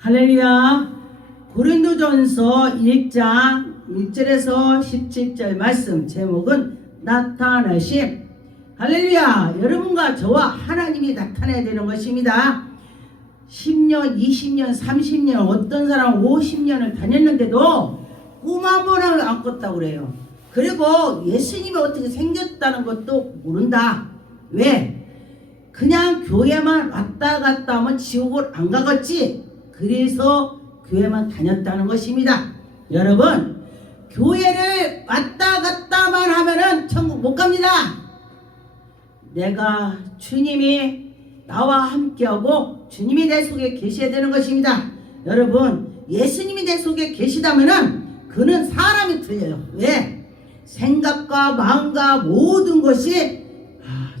할렐루야. 고린도전서 1장 1절에서 17절 말씀 제목은 나타나심. 할렐루야. 여러분과 저와 하나님이 나타나야 되는 것입니다. 10년, 20년, 30년, 어떤 사람은 50년을 다녔는데도 꿈 한 번을 안 꿨다고 그래요. 그리고 예수님이 어떻게 생겼다는 것도 모른다. 왜? 그냥 교회만 왔다 갔다 하면 지옥을 안 가겠지. 그래서 교회만 다녔다는 것입니다. 여러분, 교회를 왔다 갔다만 하면은 천국 못 갑니다. 내가 주님이 나와 함께하고 주님이 내 속에 계셔야 되는 것입니다. 여러분, 예수님이 내 속에 계시다면은 그는 사람이 틀려요. 왜? 생각과 마음과 모든 것이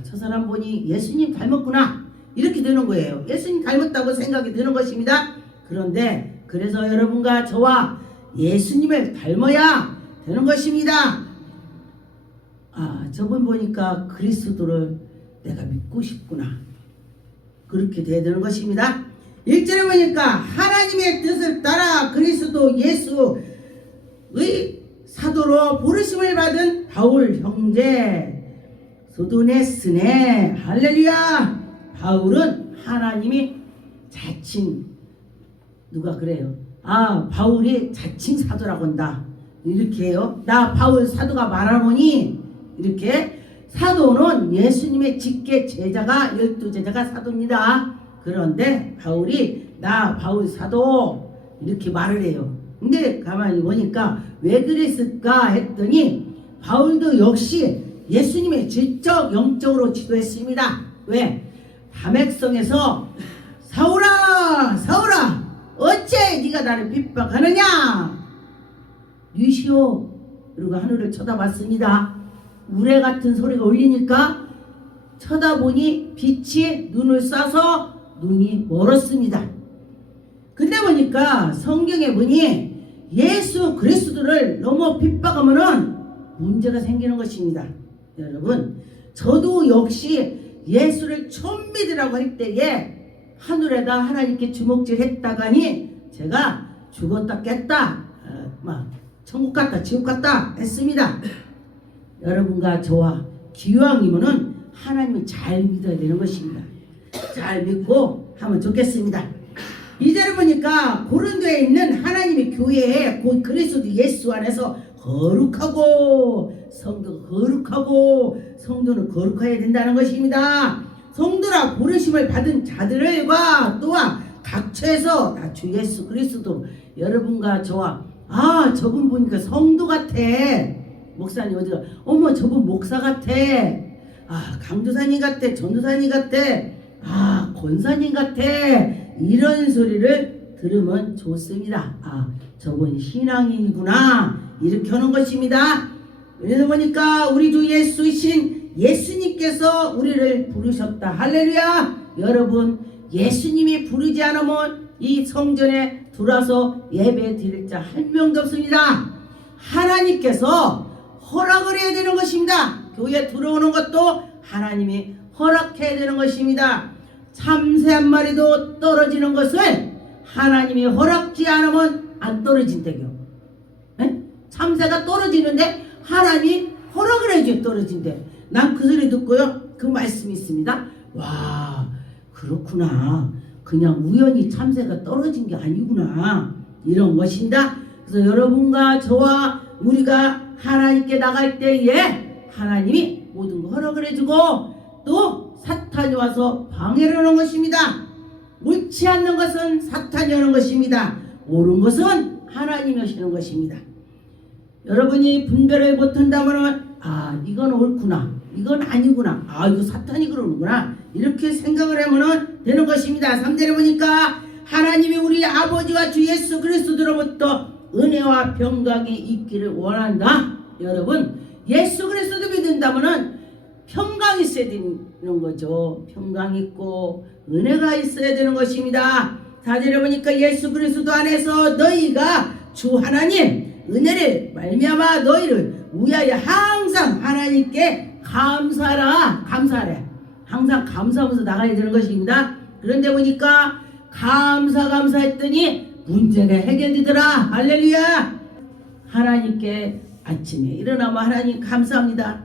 저 사람 보니 예수님 닮았구나 이렇게 되는 거예요. 예수님 닮았다고 생각이 드는 것입니다. 그런데 그래서 여러분과 저와 예수님을 닮아야 되는 것입니다. 저분 보니까 그리스도를 내가 믿고 싶구나 그렇게 돼야 되는 것입니다. 1절에 보니까 하나님의 뜻을 따라 그리스도 예수의 사도로 부르심을 받은 바울 형제 소도네스네. 할렐루야. 바울은 하나님이 자칭, 누가 그래요? 바울이 자칭 사도라고 한다 이렇게 해요. 나 바울 사도가 말하노니 이렇게. 사도는 예수님의 직계 제자가 12제자가 사도입니다. 그런데 바울이 나 바울 사도 이렇게 말을 해요. 근데 가만히 보니까 왜 그랬을까 했더니 바울도 역시 예수님의 질적 영적으로 지도했습니다. 왜? 담액성에서 사울아 사울아 어째 네가 나를 핍박하느냐 뉘시오. 그리고 하늘을 쳐다봤습니다. 우레 같은 소리가 울리니까 쳐다보니 빛이 눈을 쏴서 눈이 멀었습니다. 근데 보니까 성경에 보니 예수 그리스도를 너무 핍박하면은 문제가 생기는 것입니다. 여러분, 저도 역시 예수를 처음 믿으라고 할 때에 하늘에다 하나님께 주먹질 했다가니 제가 죽었다 깼다 천국 갔다 지옥 갔다 했습니다. 여러분과 저와 기왕이면은 하나님을 잘 믿어야 되는 것입니다. 잘 믿고 하면 좋겠습니다. 이제를 보니까 고린도에 있는 하나님의 교회에 곧 그리스도 예수 안에서 거룩하고 성도가 거룩하고 성도는 거룩해야 된다는 것입니다. 성도라 부르심을 받은 자들과 또한 각처에서 주 예수 그리스도 여러분과 저와 저분 보니까 성도 같아. 목사님 어디가 어머 저분 목사 같아. 강도사님 같아. 전도사님 같아. 권사님 같아. 이런 소리를 들으면 좋습니다. 저분 신앙인이구나 이렇게 하는 것입니다. 그래서 보니까 우리 주 예수이신 예수님께서 우리를 부르셨다. 할렐루야. 여러분, 예수님이 부르지 않으면 이 성전에 들어와서 예배 드릴 자 한 명도 없습니다. 하나님께서 허락을 해야 되는 것입니다. 교회에 들어오는 것도 하나님이 허락해야 되는 것입니다. 참새 한 마리도 떨어지는 것을 하나님이 허락지 않으면 안 떨어진대요. 참새가 떨어지는데 하나님이 허락을 해줘야 떨어진대. 난 그 소리 듣고요, 그 말씀이 있습니다. 와, 그렇구나. 그냥 우연히 참새가 떨어진 게 아니구나 이런 것입니다. 그래서 여러분과 저와 우리가 하나님께 나갈 때에 하나님이 모든 거 허락을 해주고 또 사탄이 와서 방해를 하는 것입니다. 옳지 않는 것은 사탄이 하는 것입니다. 옳은 것은 하나님이 하시는 것입니다. 여러분이 분별을 못한다면 이건 옳구나 이건 아니구나 이거 사탄이 그러는구나 이렇게 생각을 하면 되는 것입니다. 3절에 보니까 하나님이 우리 아버지와 주 예수 그리스도로부터 은혜와 평강이 있기를 원한다. 여러분, 예수 그리스도 믿는다면은 평강이 있어야 되는 거죠. 평강 있고 은혜가 있어야 되는 것입니다. 4절에 보니까 예수 그리스도 안에서 너희가 주 하나님 은혜를 말미암아 너희를 위하여 항상 하나님께 감사하래. 항상 감사하면서 나가야 되는 것입니다. 그런데 보니까 감사했더니 문제가 해결되더라. 할렐루야. 하나님께 아침에 일어나면 하나님 감사합니다.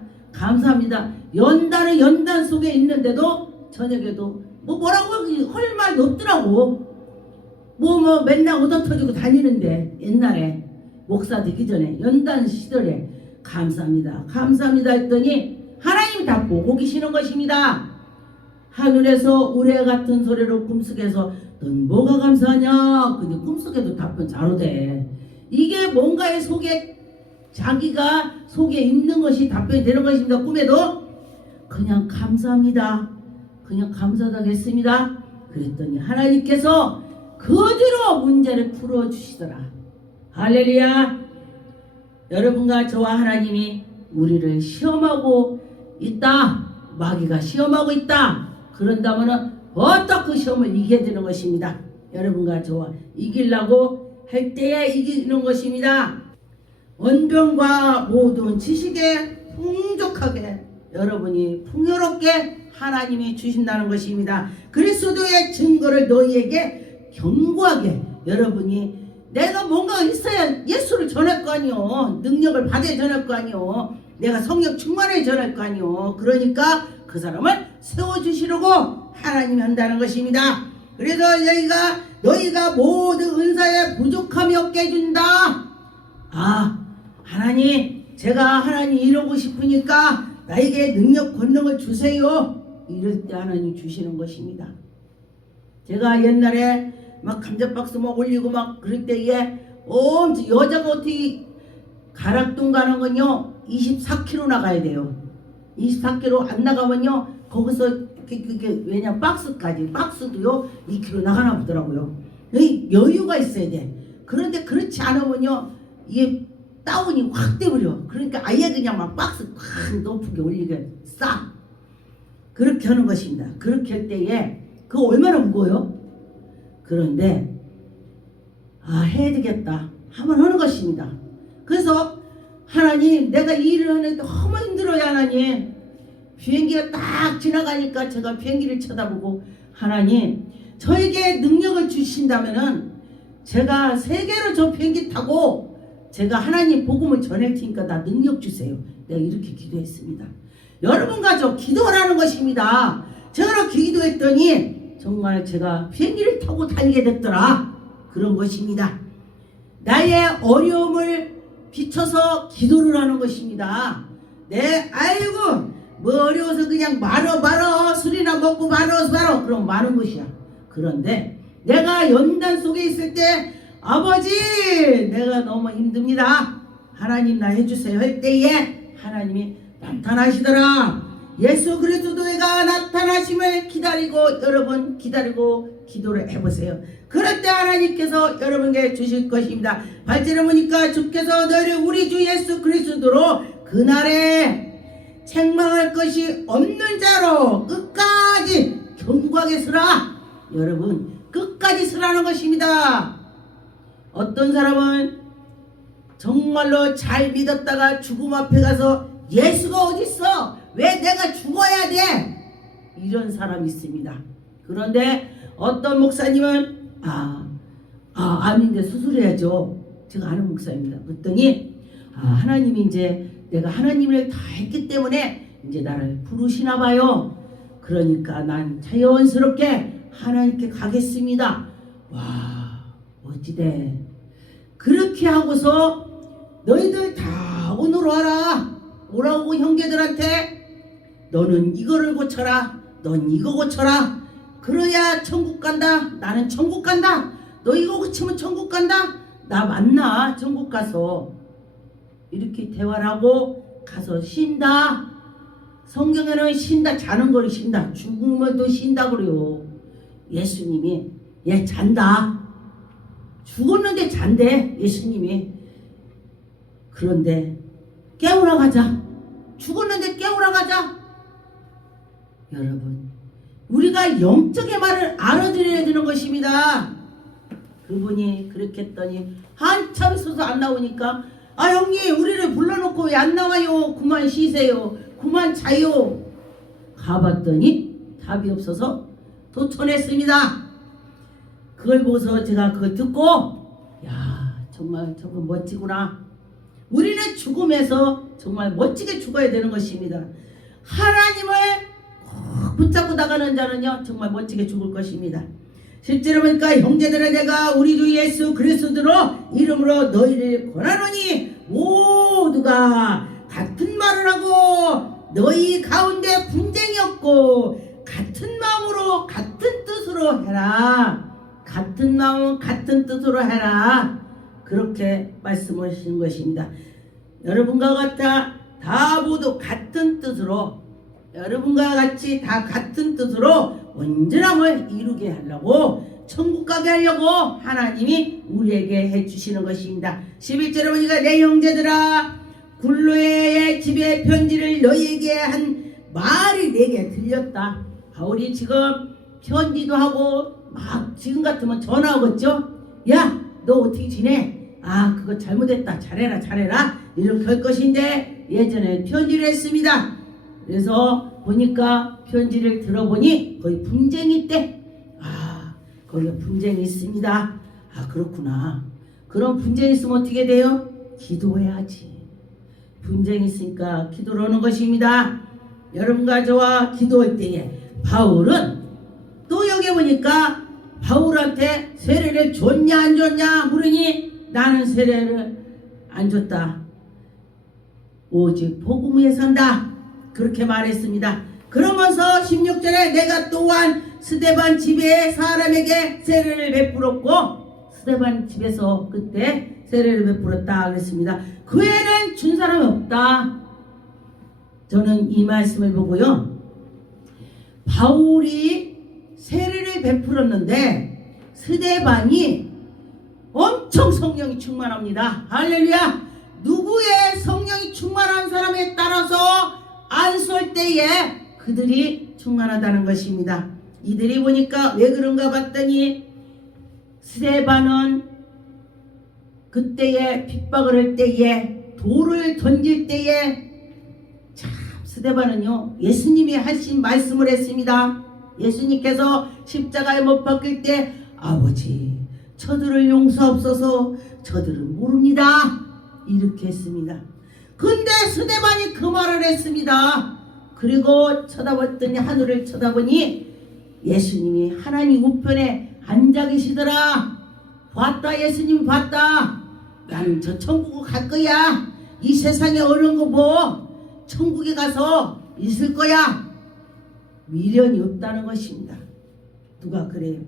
연단은 연단 속에 있는데도 저녁에도 뭐라고 할 말도 없더라고. 맨날 얻어터지고 다니는데 옛날에 목사 되기 전에 연단 시절에 감사합니다 했더니 하나님이 다 보고 계시는 것입니다. 하늘에서 우레 같은 소리로 꿈속에서 넌 뭐가 감사하냐. 근데 꿈속에도 답변 잘 오대. 이게 뭔가의 속에 자기가 속에 있는 것이 답변이 되는 것입니다. 꿈에도 그냥 감사합니다. 그냥 감사하겠습니다. 그랬더니 하나님께서 그대로 문제를 풀어주시더라. 할렐루야. 여러분과 저와 하나님이 우리를 시험하고 있다. 마귀가 시험하고 있다. 그런다면 어떻게 그 시험을 이겨야 되는 것입니다. 여러분과 저와 이기려고 할 때에 이기는 것입니다. 언변과 모든 지식에 풍족하게 여러분이 풍요롭게 하나님이 주신다는 것입니다. 그리스도의 증거를 너희에게 견고하게 여러분이 내가 뭔가 있어야 예수를 전할 거 아니요. 능력을 받아야 전할 거 아니요. 내가 성령 충만해 전할 거 아니요. 그러니까 그 사람을 세워주시려고 하나님이 한다는 것입니다. 그래서 너희가 모든 은사에 부족함이 없게 해준다. 하나님, 제가 하나님 이루고 싶으니까 나에게 능력 권능을 주세요. 이럴 때 하나님 주시는 것입니다. 제가 옛날에 막 감자박스 올리고 막 그럴 때에 여자가 어떻게 가락동 가는 건요 24km 나가야 돼요. 24km 안 나가면요 거기서 왜냐 박스도요 2km 나가나 보더라고요. 여유가 있어야 돼. 그런데 그렇지 않으면요 이게 다운이 확 돼버려. 그러니까 아예 그냥 막 박스 확 높게 올리게 싸. 그렇게 하는 것입니다. 그렇게 할 때에 그거 얼마나 무거워요? 그런데 해야 되겠다 하면 하는 것입니다. 그래서 하나님, 내가 이 일을 하는데 너무 힘들어요. 하나님, 비행기가 딱 지나가니까 제가 비행기를 쳐다보고 하나님, 저에게 능력을 주신다면은 제가 세계로 저 비행기 타고 제가 하나님 복음을 전할 테니까 나 능력 주세요. 내가 이렇게 기도했습니다. 여러분과 저 기도하라는 것입니다. 제가 그렇게 기도했더니 정말 제가 비행기를 타고 다니게 됐더라. 그런 것입니다. 나의 어려움을 비춰서 기도를 하는 것입니다. 아이고 뭐 어려워서 그냥 말어 술이나 먹고 말어 그럼 많은 것이야. 그런데 내가 연단 속에 있을 때 아버지 내가 너무 힘듭니다. 하나님 나 해주세요 할 때에 하나님이 나타나시더라. 예수 그리스도가 나타나심을 기다리고 여러분 기다리고 기도를 해보세요. 그럴 때 하나님께서 여러분에게 주실 것입니다. 발전을 보니까 주께서 너희를 우리 주 예수 그리스도로 그날에 책망할 것이 없는 자로 끝까지 견고하게 서라. 여러분 끝까지 서라는 것입니다. 어떤 사람은 정말로 잘 믿었다가 죽음 앞에 가서 예수가 어딨어? 왜 내가 죽어야 돼? 이런 사람이 있습니다. 그런데 어떤 목사님은 암인데 수술해야죠. 제가 아는 목사입니다. 그랬더니 하나님이 이제 내가 하나님을 다 했기 때문에 이제 나를 부르시나 봐요. 그러니까 난 자연스럽게 하나님께 가겠습니다. 와 멋지대. 그렇게 하고서 너희들 다 오늘 와라. 오라고 형제들한테 너는 이거를 고쳐라. 넌 이거 고쳐라. 그래야 천국 간다. 나는 천국 간다. 너 이거 고치면 천국 간다. 나 만나 천국 가서 이렇게 대화를 하고 가서 쉰다. 성경에는 쉰다 자는 걸 쉰다. 죽으면도 쉰다 그래요. 예수님이 잔다. 죽었는데 잔대 예수님이. 그런데 깨우러 가자. 죽었는데 깨우러 가자. 여러분 우리가 영적의 말을 알아들어야 되는 것입니다. 그분이 그렇게 했더니 한참 있어서 안 나오니까 형님 우리를 불러놓고 왜 안 나와요? 그만 쉬세요. 그만 자요. 가봤더니 답이 없어서 도천했습니다. 그걸 보고서 제가 그걸 듣고 야 정말 멋지구나. 우리는 죽음에서 정말 멋지게 죽어야 되는 것입니다. 하나님을 꼭 붙잡고 나가는 자는요 정말 멋지게 죽을 것입니다. 실제로 보니까 형제들아 내가 우리 주 예수 그리스도로 이름으로 너희를 권하노니 모두가 같은 말을 하고 너희 가운데 분쟁이 없고 같은 마음으로 같은 뜻으로 해라. 같은 마음 같은 뜻으로 해라. 그렇게 말씀하시는 것입니다. 여러분과 같아 다 모두 같은 뜻으로 여러분과 같이 다 같은 뜻으로 온전함을 이루게 하려고 천국 가게 하려고 하나님이 우리에게 해주시는 것입니다. 11절에 보니까 내 형제들아 굴로의 집에 편지를 너희에게 한 말이 내게 들렸다. 바울이 지금 편지도 하고 막 지금 같으면 전화하겠죠. 야 너 어떻게 지내? 아 그거 잘못했다. 잘해라 이렇게 할 것인데 예전에 편지를 했습니다. 그래서 보니까 편지를 들어보니 거의 분쟁이 있대. 아 거기에 분쟁이 있습니다. 아 그렇구나. 그럼 분쟁이 있으면 어떻게 돼요? 기도해야지. 분쟁이 있으니까 기도를 하는 것입니다. 여러분과 저와 기도할 때에 바울은 또 여기 보니까 바울한테 세례를 줬냐 안 줬냐 물으니 나는 세례를 안 줬다. 오직 복음 위에 선다. 그렇게 말했습니다. 그러면서 16절에 내가 또한 스데반 집의 사람에게 세례를 베풀었고 스데반 집에서 그때 세례를 베풀었다 그랬습니다. 그 외에는 준 사람이 없다. 저는 이 말씀을 보고요. 바울이 세례를 베풀었는데 스데반이 엄청 성령이 충만합니다. 할렐루야. 누구의 성령이 충만한 사람에 따라서 안수할 때에 그들이 충만하다는 것입니다. 이들이 보니까 왜 그런가 봤더니 스데반은 그때에 핍박을 할 때에 돌을 던질 때에 참 스데반은요 예수님이 하신 말씀을 했습니다. 예수님께서 십자가에 못 박힐 때 아버지 저들을 용서하옵소서 저들은 모릅니다 이렇게 했습니다. 근데 스데반이 그 말을 했습니다. 그리고 쳐다봤더니 하늘을 쳐다보니 예수님이 하나님 우편에 앉아 계시더라. 봤다. 예수님 봤다. 나는 저 천국을 갈 거야. 이 세상에 어려운 거 뭐 천국에 가서 있을 거야. 미련이 없다는 것입니다. 누가 그래요?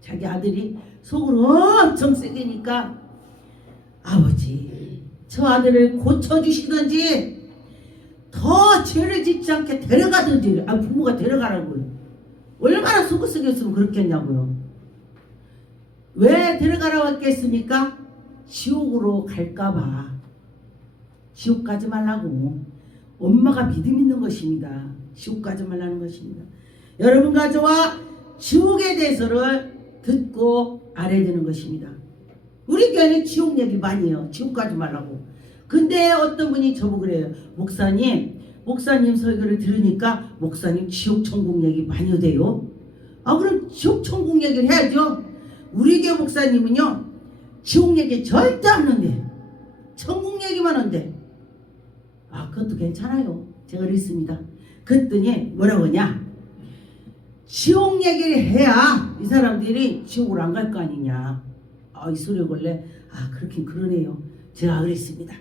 자기 아들이 속으로 엄청 세게니까 아버지 저 아들을 고쳐주시든지 더 죄를 짓지 않게 데려가든지 부모가 데려가라고요. 얼마나 속을 썩였으면 그렇겠냐고요. 왜 데려가라고 했겠습니까? 지옥으로 갈까봐. 지옥 가지 말라고. 엄마가 믿음 있는 것입니다. 지옥 가지 말라는 것입니다. 여러분과 저와 지옥에 대해서를 듣고 알아야 되는 것입니다. 우리 교회는 지옥 얘기 많이 해요. 지옥 가지 말라고. 근데 어떤 분이 저보고 그래요. 목사님 설교를 들으니까 목사님 지옥 천국 얘기 많이 해요. 아 그럼 지옥 천국 얘기를 해야죠. 우리 교회 목사님은요 지옥 얘기 절대 안 하는데 천국 얘기만 한대. 아 그것도 괜찮아요. 제가 그랬습니다. 그랬더니 뭐라고 하냐, 지옥 얘기를 해야 이 사람들이 지옥으로 안 갈 거 아니냐. 아 이 소리 원래 그렇긴 그러네요. 제가 그랬습니다.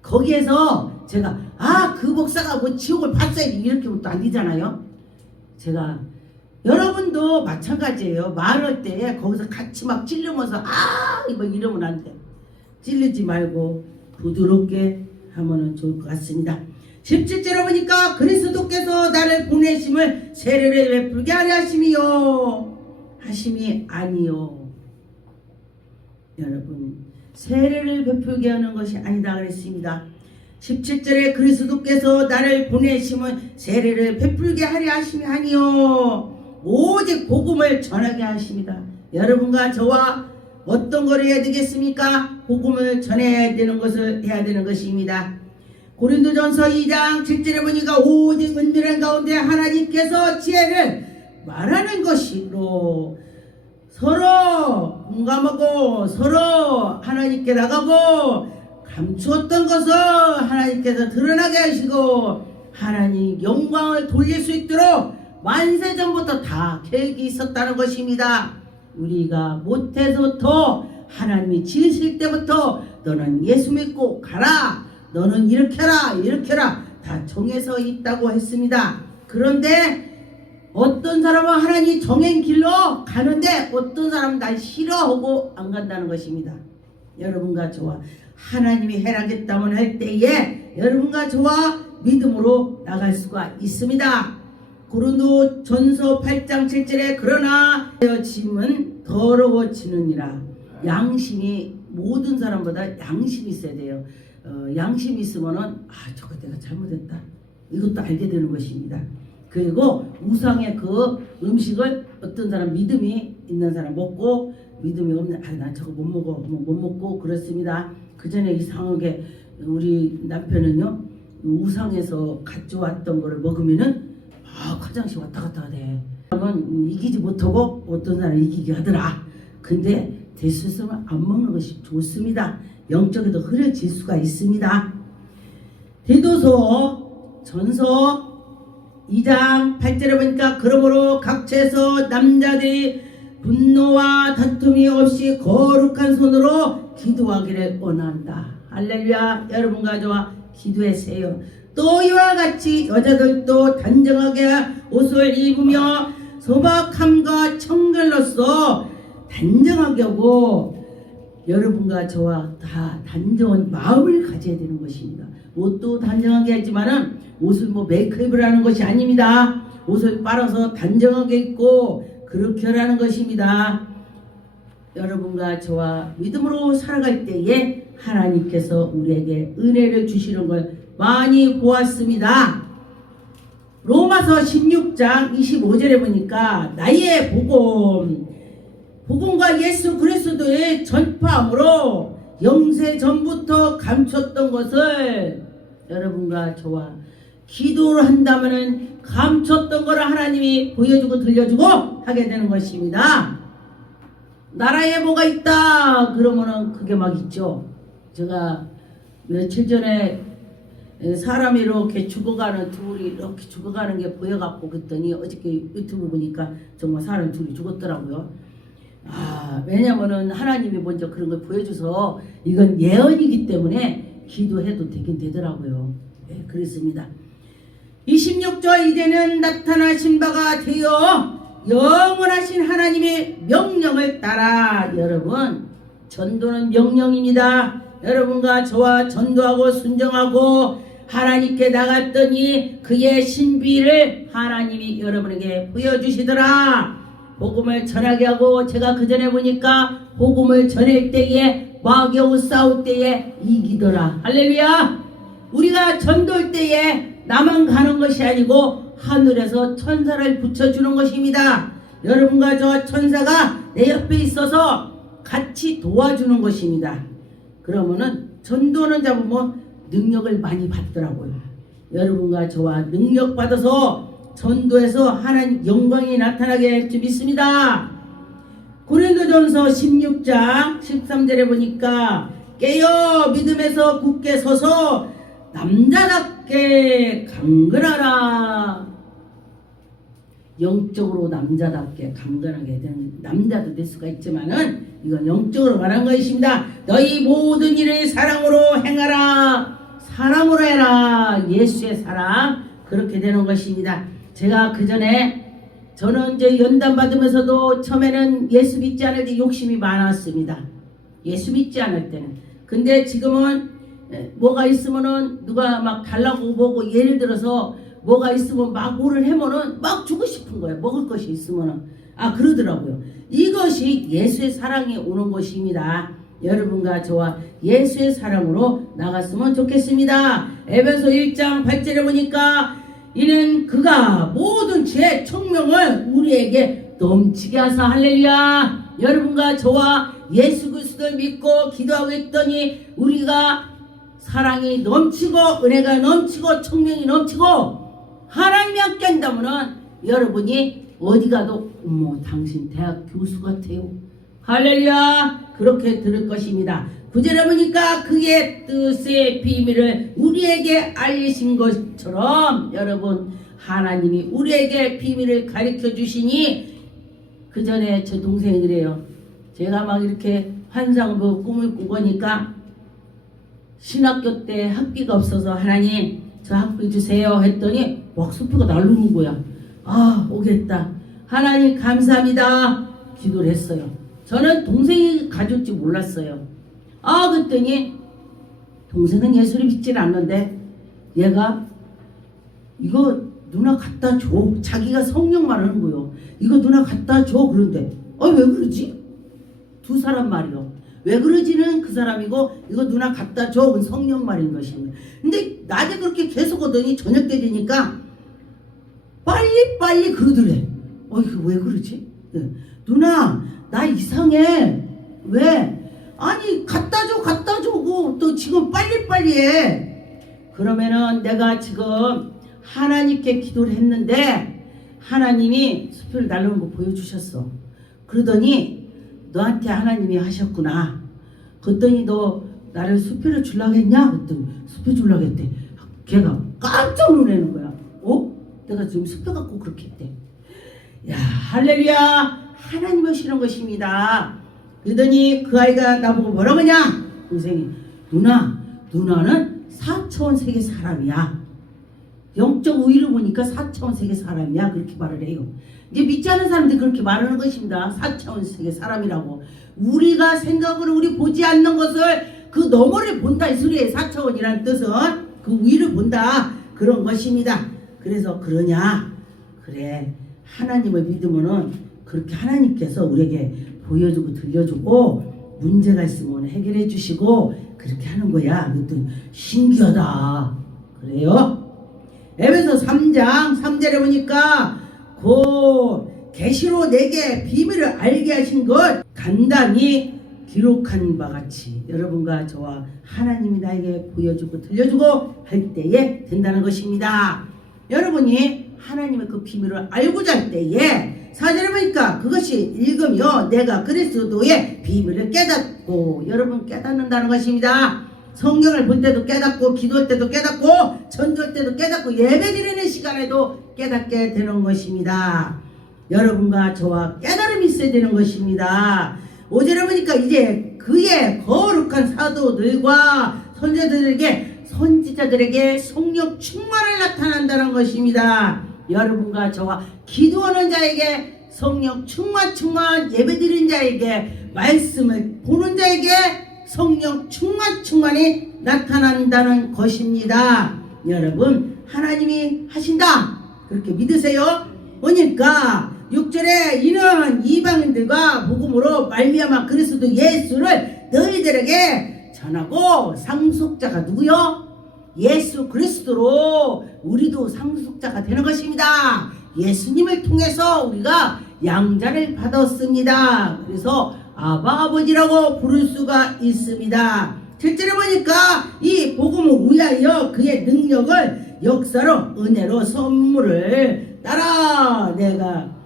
거기에서 제가 그 목사가 뭐 지옥을 봤어야지 이렇게 하면 또 안 되잖아요. 제가 여러분도 마찬가지예요. 말할 때 거기서 같이 막 찔르면서 뭐 이러면 안 돼. 찔르지 말고 부드럽게 하면 좋을 것 같습니다. 17절에 보니까 그리스도께서 나를 보내심을 세례를 베풀게 하려 하심이 아니요. 여러분 세례를 베풀게 하는 것이 아니다 그랬습니다. 17절에 그리스도께서 나를 보내심은 세례를 베풀게 하려 하심이 아니요 오직 복음을 전하게 하십니다. 여러분과 저와 어떤 걸 해야 되겠습니까? 복음을 전해야 되는 것을 해야 되는 것입니다. 고린도전서 2장 7절에 보니까 오직 은밀한 가운데 하나님께서 지혜를 말하는 것이로 서로 공감하고 서로 하나님께 나가고 감추었던 것을 하나님께서 드러나게 하시고 하나님 영광을 돌릴 수 있도록 만세전부터 다 계획이 있었다는 것입니다. 우리가 못해서부터 하나님이 지으실 때부터 너는 예수 믿고 가라, 너는 이렇게 해라 이렇게 해라 다 정해서 있다고 했습니다. 그런데 어떤 사람은 하나님 정한 길로 가는데 어떤 사람은 날 싫어하고 안 간다는 것입니다. 여러분과 저와 하나님이 해라겠다면 할 때에 여러분과 저와 믿음으로 나갈 수가 있습니다. 고린도전서 8장 7절에 그러나 짐은 더러워지느니라. 양심이 모든 사람보다 양심이 있어야 돼요. 양심이 있으면은 저거 내가 잘못했다 이것도 알게 되는 것입니다. 그리고 우상의 그 음식을 어떤 사람 믿음이 있는 사람 먹고 믿음이 없는 난 저거 못 먹고 그렇습니다. 그 전에 이상하게 우리 남편은요 우상에서 가져왔던 거를 먹으면은 화장실 왔다 갔다 하대. 사람은 이기지 못하고 어떤 사람은 이기게 하더라. 근데 대수있으면 안 먹는 것이 좋습니다. 영적에도 흐려질 수가 있습니다. 디도서 전서 2장 8절에 보니까 그러므로 각처에서 남자들이 분노와 다툼이 없이 거룩한 손으로 기도하기를 원한다. 할렐루야. 여러분과 저와 기도하세요. 또 이와 같이 여자들도 단정하게 옷을 입으며 소박함과 청결로서 단정하게 하고 여러분과 저와 다 단정한 마음을 가져야 되는 것입니다. 옷도 단정하게 했지만은 옷을 메이크업을 하는 것이 아닙니다. 옷을 빨아서 단정하게 입고 그렇게 하라는 것입니다. 여러분과 저와 믿음으로 살아갈 때에 하나님께서 우리에게 은혜를 주시는 걸 많이 보았습니다. 로마서 16장 25절에 보니까 나의 복음과 예수 그리스도의 전파함으로 영세 전부터 감췄던 것을 여러분과 저와 기도를 한다면은 감췄던 것을 하나님이 보여주고 들려주고 하게 되는 것입니다. 나라에 뭐가 있다 그러면은 그게 막 있죠. 제가 며칠 전에 사람이 이렇게 죽어가는 둘이 이렇게 죽어가는 게 보여갖고 그랬더니 어저께 유튜브 보니까 정말 사람 둘이 죽었더라고요. 왜냐면은 하나님이 먼저 그런 걸 보여줘서 이건 예언이기 때문에 기도해도 되긴 되더라고요. 네, 그렇습니다. 26절 이제는 나타나신 바가 되어 영원하신 하나님의 명령을 따라 여러분 전도는 명령입니다. 여러분과 저와 전도하고 순종하고 하나님께 나갔더니 그의 신비를 하나님이 여러분에게 보여주시더라. 복음을 전하게 하고 제가 그 전에 보니까 복음을 전할 때에 마귀하고 싸울 때에 이기더라. 할렐루야. 우리가 전도할 때에 나만 가는 것이 아니고 하늘에서 천사를 붙여주는 것입니다. 여러분과 저 천사가 내 옆에 있어서 같이 도와주는 것입니다. 그러면은 전도는 잡으면 능력을 많이 받더라고요. 여러분과 저와 능력 받아서 전도해서 하나님 영광이 나타나게 할 줄 믿습니다. 고린도전서 16장 13절에 보니까 깨어 믿음에서 굳게 서서 남자답게 강건하라. 영적으로 남자답게 강건하게 되는 남자도 될 수가 있지만은 이건 영적으로 말한 것입니다. 너희 모든 일을 사랑으로 행하라. 사랑으로 해라. 예수의 사랑 그렇게 되는 것입니다. 제가 그 전에 저는 이제 연단 받으면서도 처음에는 예수 믿지 않을 때 욕심이 많았습니다. 예수 믿지 않을 때는. 근데 지금은 뭐가 있으면은 누가 막 달라고 보고 예를 들어서 뭐가 있으면 막 뭐를 해면은 막 주고 싶은 거예요. 먹을 것이 있으면은. 그러더라고요. 이것이 예수의 사랑이 오는 것입니다. 여러분과 저와 예수의 사랑으로 나갔으면 좋겠습니다. 에베소 1장 8절에 보니까 이는 그가 모든 죄 총명을 우리에게 넘치게 하사 할렐루야. 여러분과 저와 예수 그리스도를 믿고 기도하고 있더니 우리가 사랑이 넘치고 은혜가 넘치고 총명이 넘치고 하나님이 함께 한다면 여러분이 어디 가도 어머 당신 대학 교수 같아요. 할렐루야. 그렇게 들을 것입니다. 9절에 보니까 그의 뜻의 비밀을 우리에게 알리신 것처럼 여러분 하나님이 우리에게 비밀을 가르쳐 주시니 그 전에 제 동생이 그래요. 제가 막 이렇게 환상도 꿈을 꾸고니까 신학교 때 학비가 없어서 하나님 저 학비 주세요 했더니 막 수표가 날르는 거야. 아 오겠다. 하나님 감사합니다. 기도를 했어요. 저는 동생이 가질지 몰랐어요. 아 그랬더니 동생은 예수를 믿질 않는데 얘가 이거 누나 갖다 줘. 자기가 성령만 하는 거요. 이거 누나 갖다 줘. 그런데 왜 그러지? 두 사람 말이요. 왜 그러지는 그 사람이고 이거 누나 갖다 줘. 그건 성령 말인 것입니다. 근데 낮에 그렇게 계속 오더니 저녁 때 되니까 빨리 그러더래. 이거 왜 그러지? 네. 누나 나 이상해. 왜? 아니 갖다 줘. 또 지금 빨리 해. 그러면은 내가 지금 하나님께 기도를 했는데 하나님이 수표를 날르는 거 보여주셨어. 그러더니 너한테 하나님이 하셨구나. 그랬더니 너 나를 수표를 주려고 했냐? 그랬더니 수표 주려고 했대. 걔가 깜짝 놀라는 거야. 내가 지금 수표 갖고 그렇게 했대. 야 할렐루야. 하나님 하시는 것입니다. 그러더니 그 아이가 나보고 뭐라고 하냐? 동생이 누나는 4차원 세계 사람이야. 영적 우위를 보니까 4차원 세계 사람이야. 그렇게 말을 해요. 이제 믿지 않는 사람들이 그렇게 말하는 것입니다. 4차원 세계 사람이라고. 우리가 생각으로 우리 보지 않는 것을 그 너머를 본다 이 소리예요. 4차원이라는 뜻은 그 위를 본다 그런 것입니다. 그래서 그러냐? 그래 하나님을 믿으면은 그렇게 하나님께서 우리에게 보여주고 들려주고 문제가 있으면 해결해 주시고 그렇게 하는 거야. 그것도 신기하다. 그래요? 에베소 3장 3절에 보니까 그 계시로 내게 비밀을 알게 하신 것 간단히 기록한 바 같이 여러분과 저와 하나님이 나에게 보여주고 들려주고 할 때에 된다는 것입니다. 여러분이 하나님의 그 비밀을 알고자 할 때에 4절에 보니까 그것이 읽으며 내가 그리스도의 비밀을 깨닫고 여러분 깨닫는다는 것입니다. 성경을 볼 때도 깨닫고 기도할 때도 깨닫고 전도할 때도 깨닫고 예배드리는 시간에도 깨닫게 되는 것입니다. 여러분과 저와 깨달음이 있어야 되는 것입니다. 5절에 보니까 이제 그의 거룩한 사도들과 선지자들에게 성령 충만을 나타난다는 것입니다. 여러분과 저와 기도하는 자에게 성령 충만 예배드리는 자에게 말씀을 보는 자에게 성령 충만이 나타난다는 것입니다. 여러분 하나님이 하신다 그렇게 믿으세요. 그러니까 6절에 이는 이방인들과 복음으로 말미암아 그리스도 예수를 너희들에게 전하고 상속자가 누구요? 예수 그리스도로 우리도 상속자가 되는 것입니다. 예수님을 통해서 우리가 양자를 받았습니다. 그래서 아바 아버지라고 부를 수가 있습니다. 실제로 보니까 이 복음을 위하여 그의 능력을 역사로 은혜로 선물을 따라 내가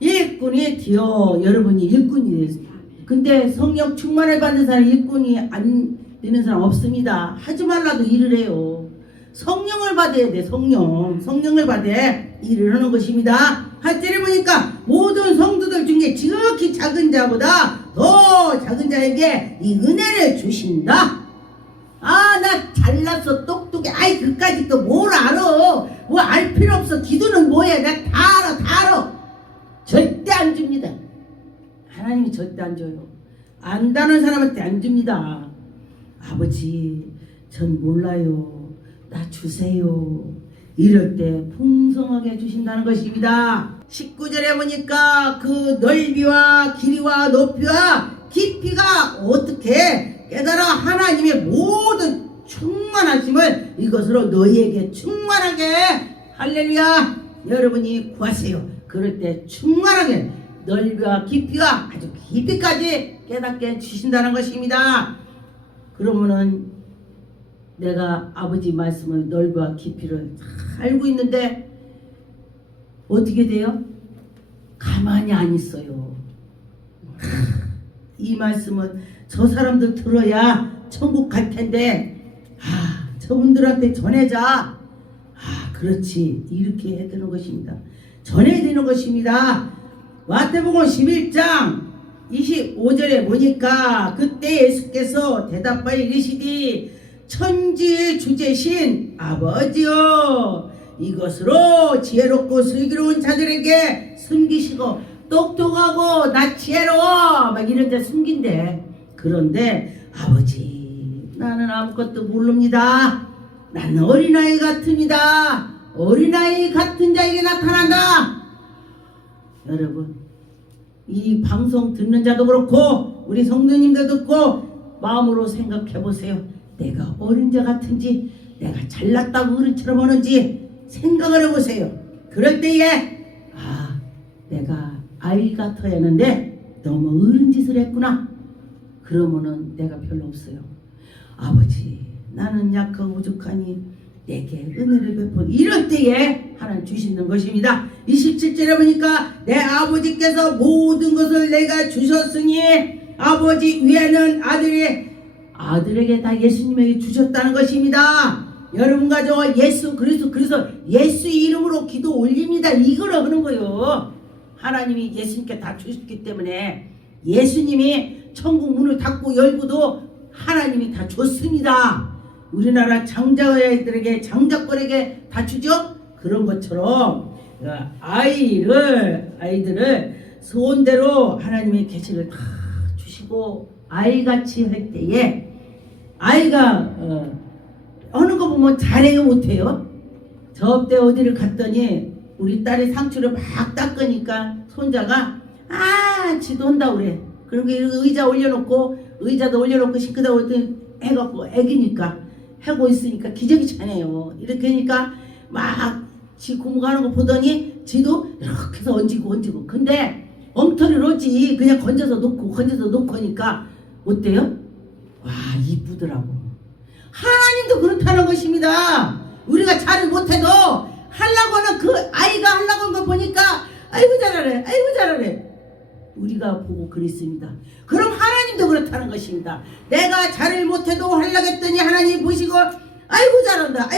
일꾼이 되어 여러분이 일꾼이 됐습니다. 근데 성령 충만을 받는 사람 일꾼이 안 되는 사람 없습니다. 하지 말라도 일을 해요. 성령을 받아야 돼. 성령을 받아야 일을 하는 것입니다. 하절에 보니까 모든 성도들 중에 지극히 작은 자보다 더 작은 자에게 이 은혜를 주신다. 나 잘났어 똑똑해. 그까짓 거 뭘 알아. 뭐 알 필요 없어. 기도는 뭐야. 나 다 알아. 절대 안 줍니다. 하나님이 절대 안 줘요. 안다는 사람한테 안 줍니다. 아버지 전 몰라요. 나 주세요. 이럴 때 풍성하게 주신다는 것입니다. 19절에 보니까 그 넓이와 길이와 높이와 깊이가 어떻게 깨달아 하나님의 모든 충만하심을 이것으로 너희에게 충만하게 할렐루야 여러분이 구하세요. 그럴 때 충만하게 넓이와 깊이와 아주 깊이까지 깨닫게 주신다는 것입니다. 그러면은 내가 아버지 말씀을 넓이와 깊이를 다 알고 있는데 어떻게 돼요? 가만히 안 있어요. 이 말씀은 저 사람들 들어야 천국 갈 텐데, 저분들한테 전해자. 그렇지. 이렇게 해야 되는 것입니다. 전해야 되는 것입니다. 마태복음 11장 25절에 보니까 그때 예수께서 대답하여 이르시되 천지의 주제신 아버지여, 이것으로 지혜롭고 슬기로운 자들에게 숨기시고 똑똑하고 나 지혜로워 막 이런 데 숨긴대. 그런데 아버지, 나는 아무것도 모릅니다. 나는 어린아이 같습니다. 어린아이 같은 자에게 나타난다. 여러분, 이 방송 듣는 자도 그렇고 우리 성도님도 듣고 마음으로 생각해 보세요. 내가 어린 자 같은지, 내가 잘났다고 어른처럼 하는지 생각을 해보세요. 그럴 때에 내가 아이 같아야 하는데 너무 어른 짓을 했구나. 그러면은 내가 별로 없어요. 아버지, 나는 약하고 부족하니 내게 은혜를 베풀어. 이럴 때에 하나님 주시는 것입니다. 27절에 보니까 내 아버지께서 모든 것을 내가 주셨으니 아버지 위에는 아들에게 다 예수님에게 주셨다는 것입니다. 여러분과 저 예수 그리스도, 그래서 예수 이름으로 기도 올립니다. 이걸 하는 거예요. 하나님이 예수님께 다 주셨기 때문에 예수님이 천국 문을 닫고 열고도 하나님이 다 줬습니다. 우리나라 장자들에게, 장자권에게 다 주죠. 그런 것처럼 아이들을 소원대로 하나님의 계시를 다 주시고 아이같이 할 때에 아이가 하는 거 보면 잘해요, 못해요? 저때 어디를 갔더니 우리 딸이 상추를 막 닦으니까 손자가 지도 한다고 그래. 그런 게 의자도 올려놓고 싱크대 해갖고 애기니까 하고 있으니까 기저귀 차네요. 이렇게 하니까 막 지 공부하는 거 보더니 지도 이렇게 해서 얹고 근데 엉터리를 얹지 그냥 건져서 놓고 하니까 어때요? 와, 이쁘더라고. 하나님도 그렇다는 것입니다. 우리가 잘을 못해도 하려고 하는 그 아이가 하려고 하는 거 보니까 아이고 잘하네. 우리가 보고 그랬습니다. 그럼 하나님도 그렇다는 것입니다. 내가 잘을 못해도 하려고 했더니 하나님이 보시고 아이고 잘한다.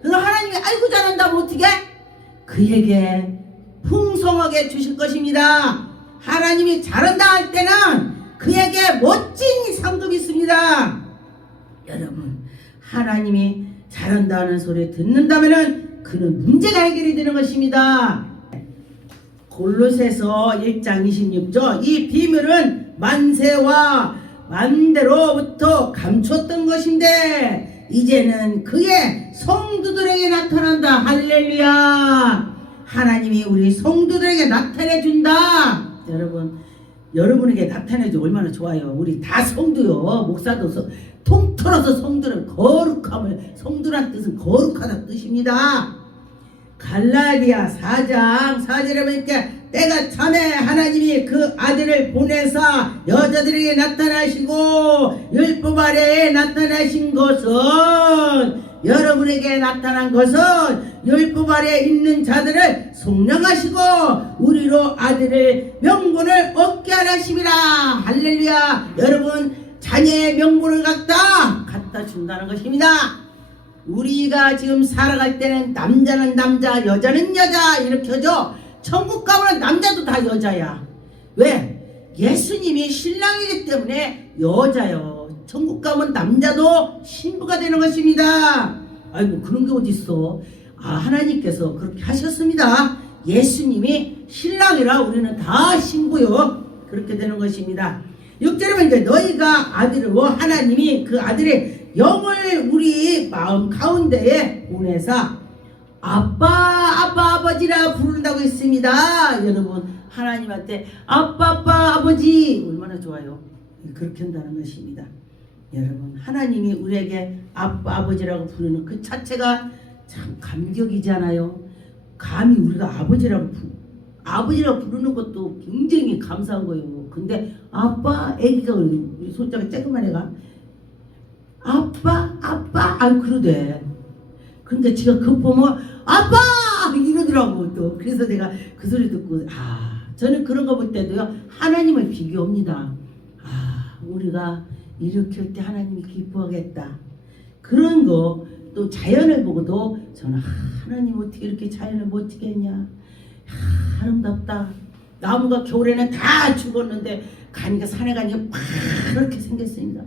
그럼 하나님이 아이고 잘한다 하면 어떻게? 그에게 풍성하게 주실 것입니다. 하나님이 잘한다 할 때는 그에게 멋진 상급이 있습니다. 여러분, 하나님이 잘한다는 소리 듣는다면은 그는 문제가 해결이 되는 것입니다. 골로새서 1장 26절, 이 비밀은 만세와 만대로부터 감췄던 것인데 이제는 그의 성도들에게 나타난다. 할렐루야. 하나님이 우리 성도들에게 나타내 준다. 여러분에게 나타내줘. 얼마나 좋아요. 우리 다 성도요. 목사도 통틀어서 성도는 거룩함을, 성도란 뜻은 거룩하다 뜻입니다. 갈라디아 4장 4절에 보니까 때가 참에 하나님이 그 아들을 보내사 여자들에게 나타나시고 율법 아래에 나타나신 것은, 여러분에게 나타난 것은 율법 아래에 있는 자들을 속량하시고 우리로 아들의 명분을 얻게 하심이라. 할렐루야. 여러분, 자녀의 명분을 갖다 준다는 것입니다. 우리가 지금 살아갈 때는 남자는 남자, 여자는 여자 이렇게 하죠. 천국 가면 남자도 다 여자야. 왜? 예수님이 신랑이기 때문에 여자요. 천국 가면 남자도 신부가 되는 것입니다. 아이고, 그런 게 어딨어. 하나님께서 그렇게 하셨습니다. 예수님이 신랑이라 우리는 다 신부요. 그렇게 되는 것입니다. 6절에 보니까 너희가 아들을, 하나님이 그 아들의 영을 우리 마음 가운데에 보내사 아빠 아버지라 부른다고 했습니다. 여러분, 하나님한테 아빠 아버지 얼마나 좋아요. 그렇게 한다는 것입니다. 여러분, 하나님이 우리에게 아빠 아버지라고 부르는 그 자체가 참 감격이잖아요. 감히 우리가 아버지라고 부르는 것도 굉장히 감사한 거예요. 근데 아빠, 애기가 우리 손자가 쬐끄만 애가 아빠 그러대. 그러니까 지가 그거 보면 아빠 이러더라고. 하더라고 또. 그래서 내가 그 소리 듣고 저는 그런 거 볼 때도요 하나님을 비교합니다. 우리가 이렇게 할 때 하나님이 기뻐하겠다. 그런 거 또 자연을 보고도 저는 하나님 어떻게 이렇게 자연을 멋지게 했냐. 아름답다. 나무가 겨울에는 다 죽었는데 가니까 산에 가니까 파랗게 생겼습니다.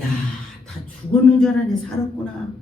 야, 다 죽었는 줄 알았는데 살았구나.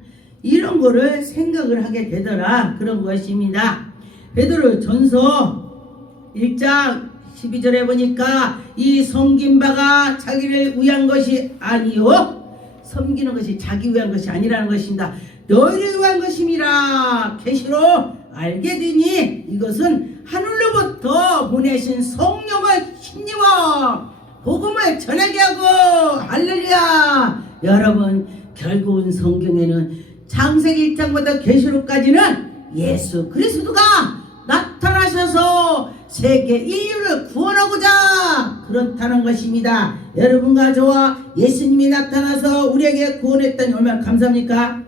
이런 거를 생각을 하게 되더라. 그런 것입니다. 베드로 전서 1장 12절에 보니까 이 섬긴 바가 자기를 위한 것이 아니요 섬기는 것이 자기 위한 것이 아니라는 것입니다. 너희를 위한 것임이라 계시로 알게 되니 이것은 하늘로부터 보내신 성령을 힘입어 복음을 전하게 하고 할렐루야. 여러분 결국은 성경에는 창세기 1장부터 계시록까지는 예수 그리스도가 나타나셔서 세계 인류를 구원하고자 그렇다는 것입니다. 여러분과 저와 예수님이 나타나서 우리에게 구원했다니 얼마나 감사합니까?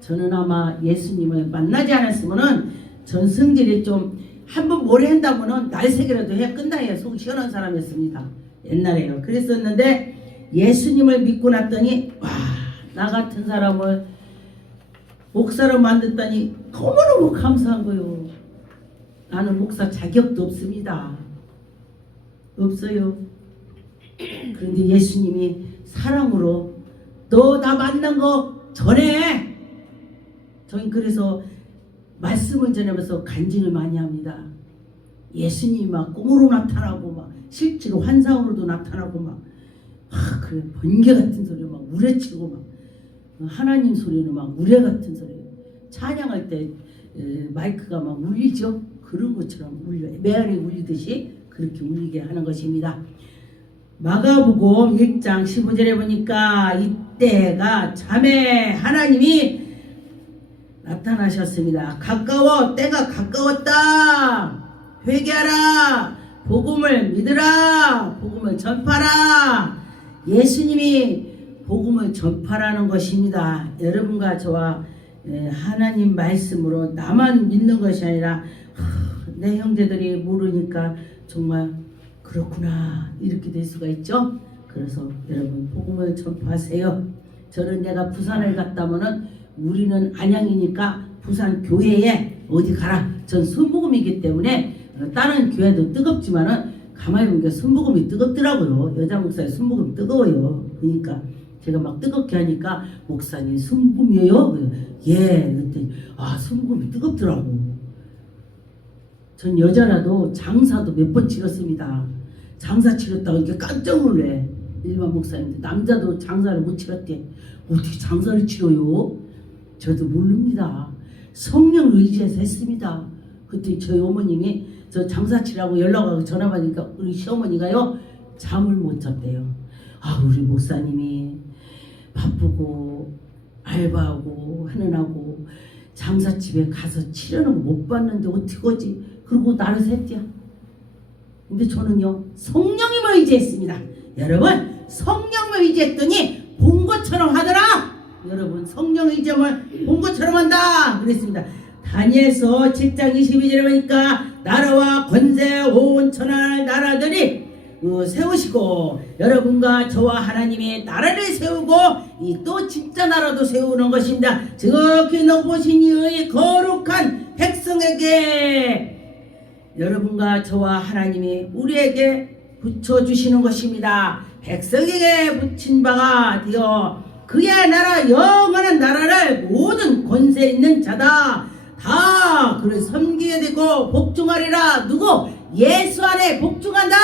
저는 아마 예수님을 만나지 않았으면은 전승질이 좀 한번 뭐래 한다면은 날새기라도 해 끝나야 속 시원한 사람이었습니다. 옛날에요. 그랬었는데 예수님을 믿고 났더니 나 같은 사람을 목사로 만들다니 너무너무 감사한 거예요. 나는 목사 자격도 없습니다. 없어요. 그런데 예수님이 사랑으로 너 나 만난 거 전해. 저는 그래서 말씀을 전하면서 간증을 많이 합니다. 예수님이 막 꿈으로 나타나고 막 실제로 환상으로도 나타나고 막 그래 번개 같은 소리 막 우레치고 막 하나님 소리는 막 우레 같은 소리. 찬양할 때 마이크가 막 울리죠. 그런 것처럼 울려요. 메아리 울리듯이 그렇게 울리게 하는 것입니다. 마가복음 1장 15절에 보니까 이때가 참에 하나님이 나타나셨습니다. 가까워 때가 가까웠다. 회개하라. 복음을 믿으라. 복음을 전파라. 예수님이 복음을 전파라는 것입니다. 여러분과 저와 하나님 말씀으로 나만 믿는 것이 아니라 내 형제들이 모르니까 정말 그렇구나 이렇게 될 수가 있죠. 그래서 여러분 복음을 전파하세요. 저는 내가 부산을 갔다면은 우리는 안양이니까 부산 교회에 어디 가라. 전 순복음이기 때문에 다른 교회도 뜨겁지만은 가만히 보니까 순복음이 뜨겁더라고요. 여자 목사의 순복음 뜨거워요. 그러니까 제가 막 뜨겁게 하니까 목사님 순복음이에요? 예. 그랬더니 순복음이 뜨겁더라고. 전 여자라도 장사도 몇 번 치렀습니다. 장사 치렀다고 이렇게 깜짝 놀래. 일반 목사님들 남자도 장사를 못 치렀대. 어떻게 장사를 치러요? 저도 모릅니다. 성령 의지해서 했습니다. 그때 저희 어머님이 저 장사 치라고 연락하고 전화 받으니까 우리 시어머니가요 잠을 못 잤대요. 우리 목사님이 바쁘고 알바하고 하느라고 장사집에 가서 치료는 못 받는데 어떡하지? 그리고 나를 샜대요. 근데 저는요 성령님을 의지했습니다. 여러분 성령을 의지했더니 본 것처럼 하더라. 여러분 성령 의지하면 본 것처럼 한다 그랬습니다. 다니엘서 7장 22절에 보니까 나라와 권세 온 천하 나라들이 세우시고 여러분과 저와 하나님의 나라를 세우고 이 또 진짜 나라도 세우는 것입니다. 지극히 높으신 이의 거룩한 백성에게 여러분과 저와 하나님이 우리에게 붙여주시는 것입니다. 백성에게 붙인 바가 되어 그의 나라 영원한 나라를 모든 권세 있는 자다 다 그를 섬기게 되고 복종하리라. 누구? 예수 안에 복종한다.